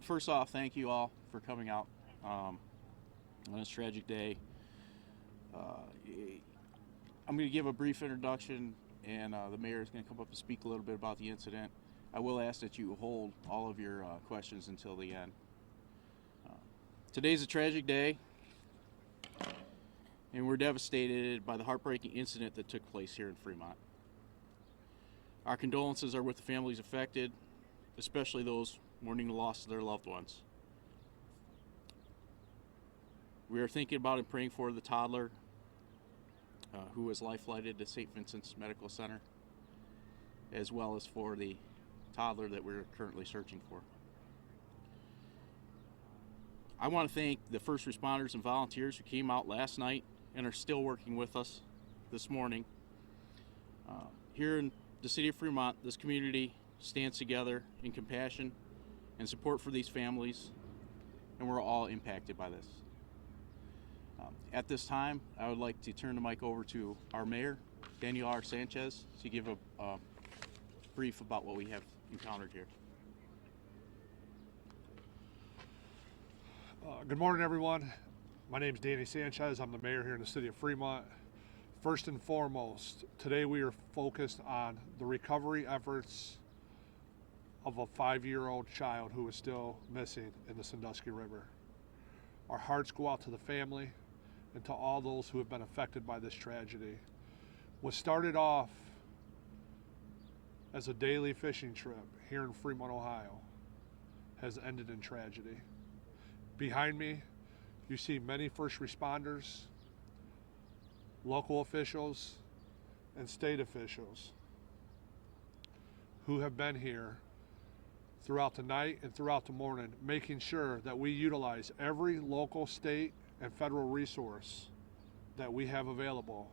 First off, thank you all for coming out on this tragic day. I'm going to give a brief introduction, and the mayor is going to come up and speak a little bit about the incident. I will ask that you hold all of your questions until the end. Today's a tragic day, and we're devastated by the heartbreaking incident that took place here in Fremont. Our condolences are with the families affected, especially those mourning the loss of their loved ones. We are thinking about and praying for the toddler who was life-flighted to St. Vincent's Medical Center, as well as for the toddler that we're currently searching for. I want to thank the first responders and volunteers who came out last night and are still working with us this morning. Here in the city of Fremont, this community stands together in compassion and support for these families, and we're all impacted by this. At this time, I would like to turn the mic over to our mayor, Daniel R. Sanchez, to give a brief about what we have encountered here. Good morning, everyone. My name is Danny Sanchez. I'm the mayor here in the city of Fremont. First and foremost, today we are focused on the recovery efforts of a 5-year-old child who is still missing in the Sandusky River. Our hearts go out to the family and to all those who have been affected by this tragedy. What started off as a daily fishing trip here in Fremont, Ohio, has ended in tragedy. Behind me, you see many first responders, local officials, and state officials who have been here throughout the night and throughout the morning, making sure that we utilize every local, state, and federal resource that we have available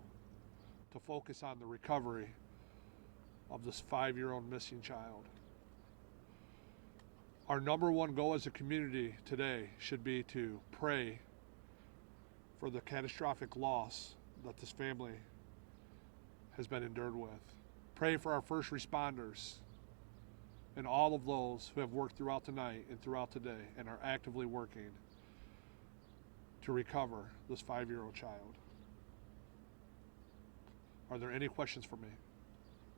to focus on the recovery of this 5-year-old missing child. Our number one goal as a community today should be to pray for the catastrophic loss that this family has been endured with. Pray for our first responders and all of those who have worked throughout the night and throughout the day and are actively working to recover this 5-year-old child. Are there any questions for me?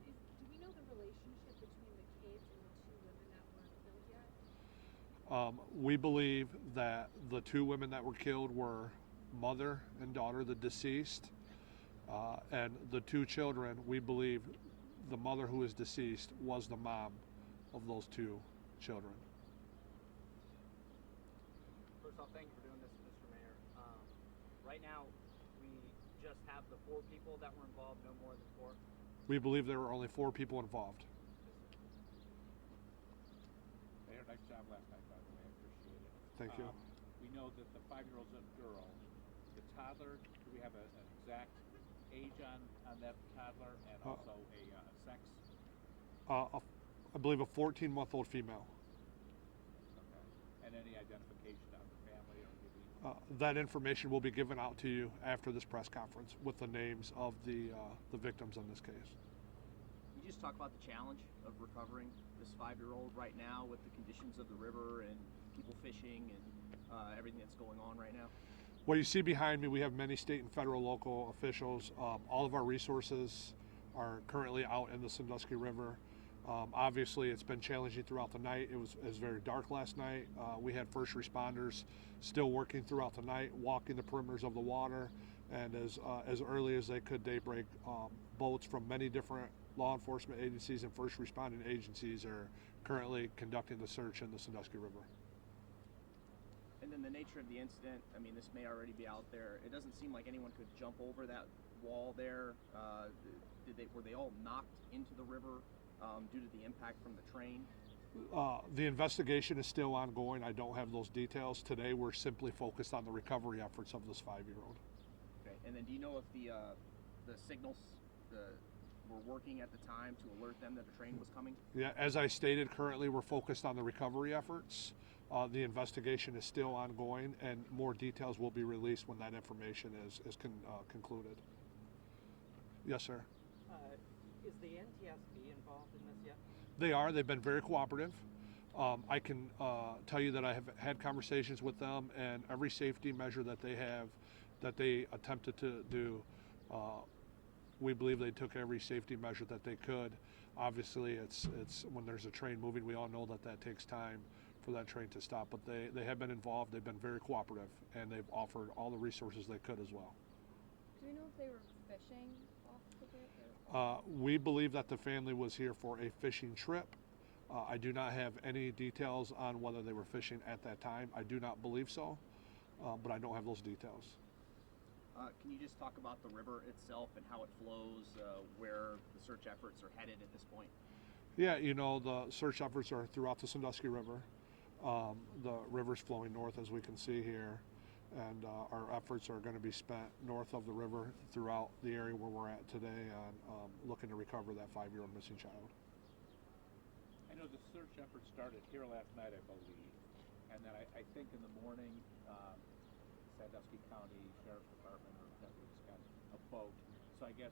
Do we know the relationship between the kids and the two women that weren't killed yet? We believe that the two women that were killed were mother and daughter, the deceased, and the two children. We believe the mother who is deceased was the mom of those two children. First off, thank you for doing this, Mr. Mayor. Right now, we just have the 4 people that were involved, no more than 4. We believe there were only 4 people involved. Mayor, nice job last night, by the way. I appreciate it. Thank you. We know that the 5-year-old's a girl. The toddler, do we have an exact age on that toddler and also a sex? I believe a 14-month-old female. Okay. And any identification of the family or maybe? That information will be given out to you after this press conference with the names of the victims in this case. You just talk about the challenge of recovering this 5-year-old right now with the conditions of the river and people fishing and everything that's going on right now? What you see behind me, we have many state and federal local officials. All of our resources are currently out in the Sandusky River. Obviously, it's been challenging throughout the night. It was very dark last night. We had first responders still working throughout the night, walking the perimeters of the water, and as early as they could daybreak, boats from many different law enforcement agencies and first responding agencies are currently conducting the search in the Sandusky River. And then the nature of the incident, I mean, this may already be out there. It doesn't seem like anyone could jump over that wall there. Were they all knocked into the river due to the impact from the train? The investigation is still ongoing. I don't have those details. Today we're simply focused on the recovery efforts of this 5-year-old. Okay. And then do you know if the signals were working at the time to alert them that a train was coming? Yeah, as I stated, currently we're focused on the recovery efforts. The investigation is still ongoing, and more details will be released when that information is concluded. Yes, sir. Is the NTSB involved in this yet? They are. They've been very cooperative. I can tell you that I have had conversations with them, and every safety measure that they attempted to do, we believe they took every safety measure that they could. Obviously, it's when there's a train moving, we all know that takes time for that train to stop. But they have been involved. They've been very cooperative, and they've offered all the resources they could as well. Do we know if they were fishing off the bridge? We believe that the family was here for a fishing trip. I do not have any details on whether they were fishing at that time. I do not believe so, but I don't have those details. Can you just talk about the river itself and how it flows, where the search efforts are headed at this point? Yeah, the search efforts are throughout the Sandusky River. The river's flowing north, as we can see here, and our efforts are going to be spent north of the river throughout the area where we're at today on looking to recover that 5-year-old missing child. I know the search effort started here last night, I believe, and then I think in the morning, Sandusky County Sheriff's Department or deputies got a boat. So I guess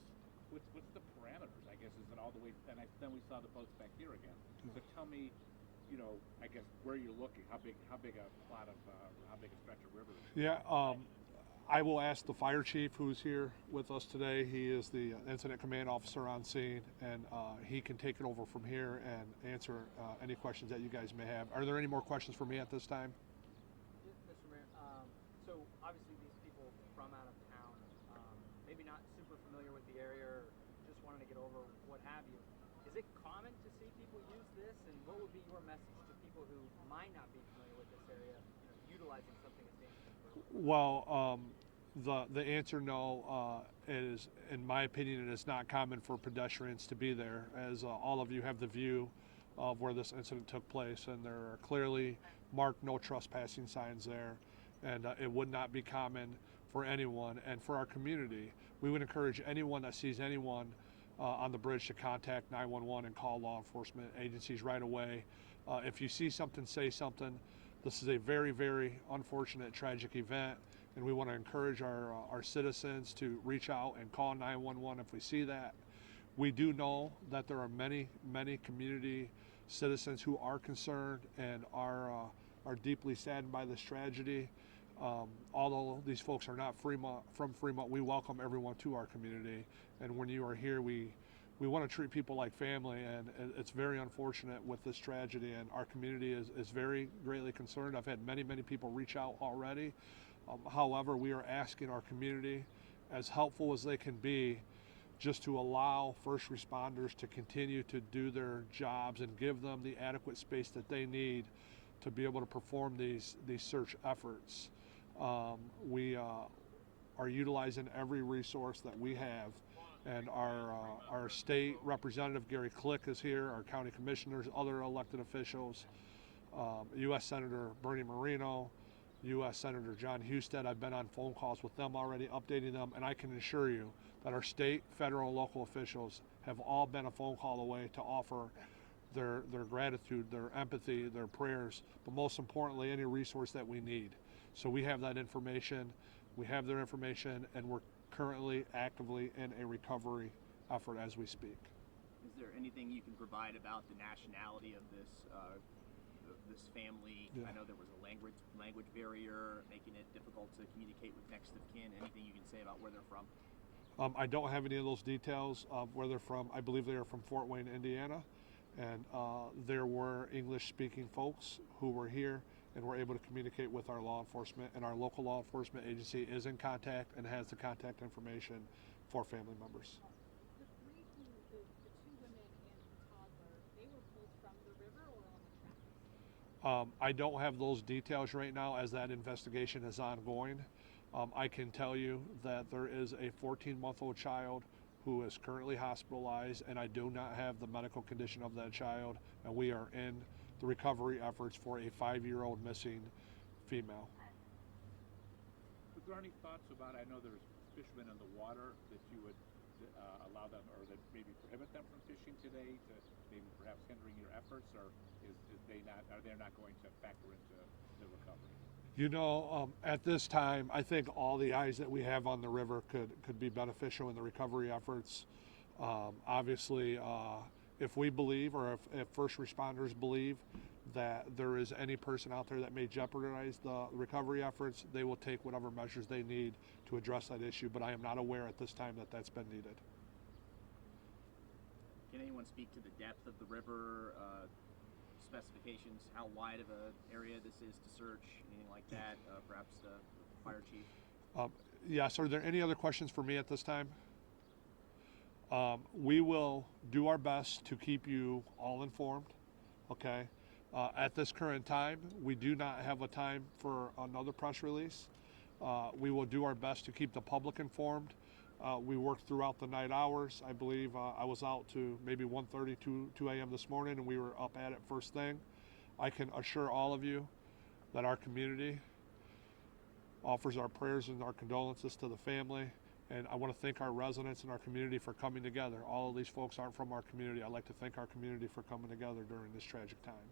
what's the parameters? I guess is it all the way? And then we saw the boats back here again. So tell me, I guess where you're looking, how big a plot of how big a stretch of river is it? Yeah, I will ask the fire chief who's here with us today. He is the incident command officer on scene, and he can take it over from here and answer any questions that you guys may have. Are there any more questions for me at this time? Mr. Mayor, so obviously these people from out of town, maybe not super familiar with the area or just wanting to get over what have you. Is it common to see people use this, and what would be your message to people who might not be familiar with this area, utilizing something as dangerous? Well, the answer no is, in my opinion, it is not common for pedestrians to be there, as all of you have the view of where this incident took place, and there are clearly marked no trespassing signs there, and it would not be common for anyone. And for our community, we would encourage anyone that sees anyone on the bridge to contact 911 and call law enforcement agencies right away. If you see something, say something. This is a very, very unfortunate, tragic event, and we want to encourage our citizens to reach out and call 911 if we see that. We do know that there are many, many community citizens who are concerned and are deeply saddened by this tragedy. Although these folks are not from Fremont, we welcome everyone to our community, and when you are here, we want to treat people like family, and it's very unfortunate with this tragedy, and our community is very greatly concerned. I've had many, many people reach out already. However, we are asking our community, as helpful as they can be, just to allow first responders to continue to do their jobs and give them the adequate space that they need to be able to perform these search efforts. We are utilizing every resource that we have. And our state representative, Gary Click, is here, our county commissioners, other elected officials, U.S. Senator Bernie Moreno, U.S. Senator John Husted. I've been on phone calls with them already, updating them, and I can assure you that our state, federal, and local officials have all been a phone call away to offer their gratitude, their empathy, their prayers, but most importantly, any resource that we need. So we have that information, we have their information, and we're currently actively in a recovery effort as we speak. Is there anything you can provide about the nationality of this this family? Yeah. I know there was a language barrier making it difficult to communicate with next of kin. Anything you can say about where they're from? I don't have any of those details of where they're from. I believe they are from Fort Wayne, Indiana, and there were English-speaking folks who were here and we're able to communicate with our law enforcement, and our local law enforcement agency is in contact and has the contact information for family members. The two women and the toddler, they were pulled from the river or on the tracks? I don't have those details right now as that investigation is ongoing. I can tell you that there is a 14-month-old child who is currently hospitalized, and I do not have the medical condition of that child, and we are in the recovery efforts for a 5-year-old missing female. Was there any thoughts about, I know there's fishermen in the water, that you would allow them, or that maybe prohibit them from fishing today, to maybe perhaps hindering your efforts, or are they not going to factor into the recovery? At this time, I think all the eyes that we have on the river could be beneficial in the recovery efforts. Obviously, if we believe, or if first responders believe that there is any person out there that may jeopardize the recovery efforts, they will take whatever measures they need to address that issue, but I am not aware at this time that that's been needed. Can anyone speak to the depth of the river, specifications, how wide of an area this is to search, anything like that? Perhaps the fire chief? Yes, are there any other questions for me at this time? We will do our best to keep you all informed, okay? At this current time, we do not have a time for another press release. We will do our best to keep the public informed. We worked throughout the night hours. I believe I was out to maybe 1:30, 2 a.m. this morning, and we were up at it first thing. I can assure all of you that our community offers our prayers and our condolences to the family. And I want to thank our residents and our community for coming together. All of these folks aren't from our community. I'd like to thank our community for coming together during this tragic time.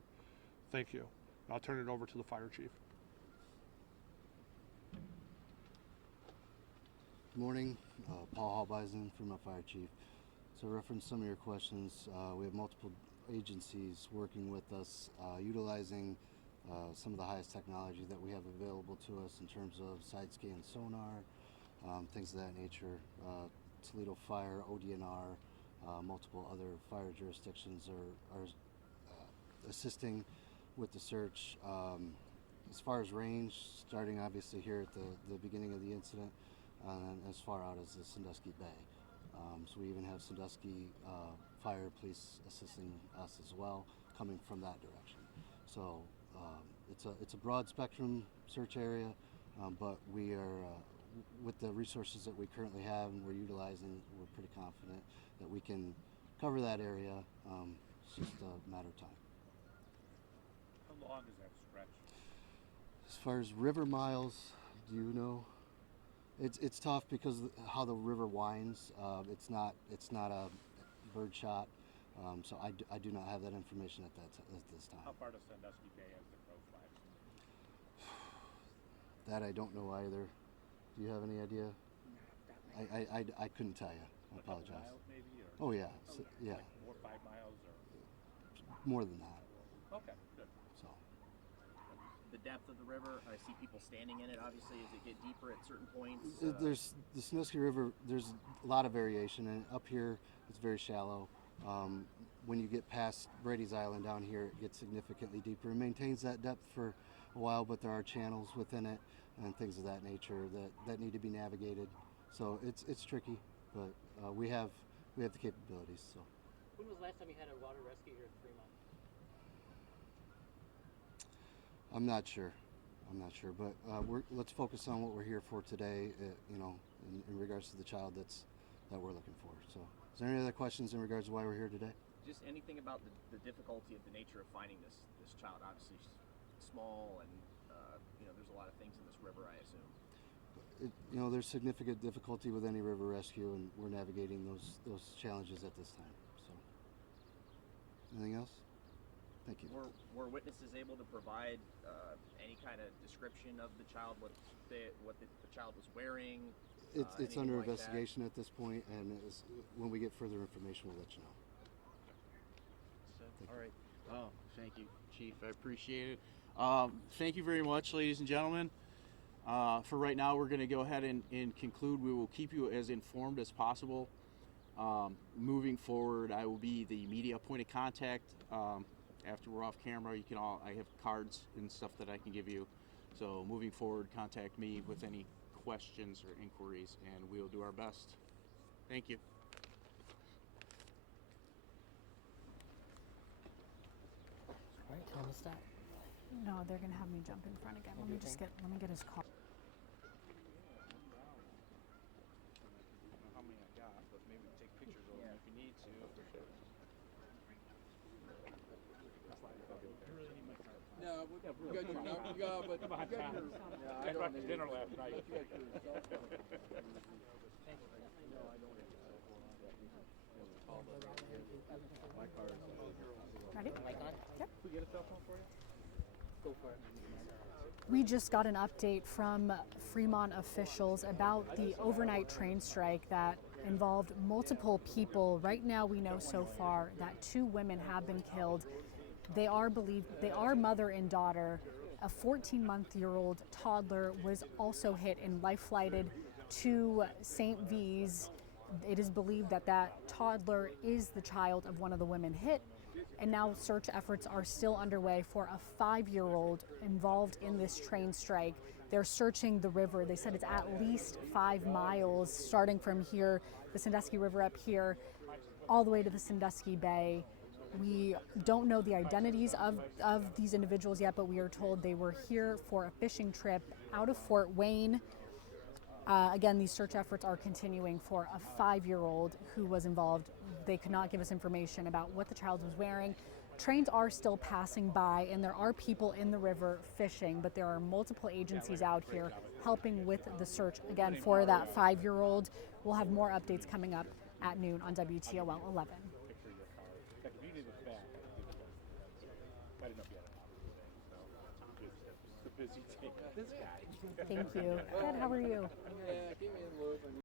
Thank you. I'll turn it over to the fire chief. Good morning, Paul Hallbeisen, Fremont Fire Chief. So reference some of your questions, we have multiple agencies working with us, utilizing some of the highest technology that we have available to us in terms of side scan sonar, things of that nature. Toledo Fire, ODNR, multiple other fire jurisdictions are assisting with the search. As far as range, starting obviously here at the beginning of the incident, and as far out as the Sandusky Bay. So we even have Sandusky Fire Police assisting us as well, coming from that direction. So it's a broad spectrum search area, but we are with the resources that we currently have and we're utilizing, we're pretty confident that we can cover that area. It's just a matter of time. How long is that stretch? As far as river miles, do you know? It's tough because how the river winds. It's not a bird shot, so I do not have that information at this time. How far to Sandusky Bay as the crow flies? That I don't know either. Do you have any idea? I couldn't tell you. I apologize. Miles maybe? Or Oh yeah, so, yeah, like 4 or 5 miles or? more than that. Okay, good. So. The depth of the river, I see people standing in it, obviously. Does it get deeper at certain points? There's the Sandusky River. There's a lot of variation, and up here it's very shallow. When you get past Brady's Island down here, it gets significantly deeper. It maintains that depth for a while, but there are channels within it and things of that nature that need to be navigated. So it's tricky, but we have the capabilities. So. When was the last time you had a water rescue here at Fremont? I'm not sure, but let's focus on what we're here for today. In regards to the child that we're looking for. So, is there any other questions in regards to why we're here today? Just anything about the difficulty of the nature of finding this child. Obviously, she's small, and there's a lot of things in this river, I assume. There's significant difficulty with any river rescue, and we're navigating those challenges at this time. So, anything else? Thank you. Were witnesses able to provide any kind of description of the child, what the child was wearing? It's under investigation at this point, and when we get further information, we'll let you know. All right. Oh, thank you, Chief. I appreciate it. Thank you very much, ladies and gentlemen. For right now, we're going to go ahead and conclude. We will keep you as informed as possible. Moving forward, I will be the media point of contact. After we're off camera, I have cards and stuff that I can give you. So moving forward, contact me with any questions or inquiries, and we'll do our best. Thank you. All right, tell him to stop. No, they're gonna have me jump in front again. Let me get his call. I don't know how many I got, but maybe take pictures of them if you need to. No, you got your but Come on, you got Tom. your, I brought you dinner last night. you got your cell phone. Ready? Yep. we get a cell phone for you? Go for it. We just got an update from Fremont officials about the overnight train strike that involved multiple people. Right now we know so far that 2 women have been killed They are mother and daughter. A 14-month-old toddler was also hit and life-flighted to St. V's. It is believed that that toddler is the child of one of the women hit, and now search efforts are still underway for a 5-year-old involved in this train strike. They're searching the river. They said it's at least 5 miles, starting from here, the Sandusky River up here, all the way to the Sandusky Bay. We don't know the identities of these individuals yet, but we are told they were here for a fishing trip out of Fort Wayne. Again, these search efforts are continuing for a 5-year-old who was involved. They could not give us information about what the child was wearing. Trains are still passing by, and there are people in the river fishing, but there are multiple agencies out here helping with the search, again, for that 5-year-old. We'll have more updates coming up at noon on WTOL 11. The community was back. I didn't know if you had a copy today, so it's a busy day. This guy. Thank you. Good, how are you?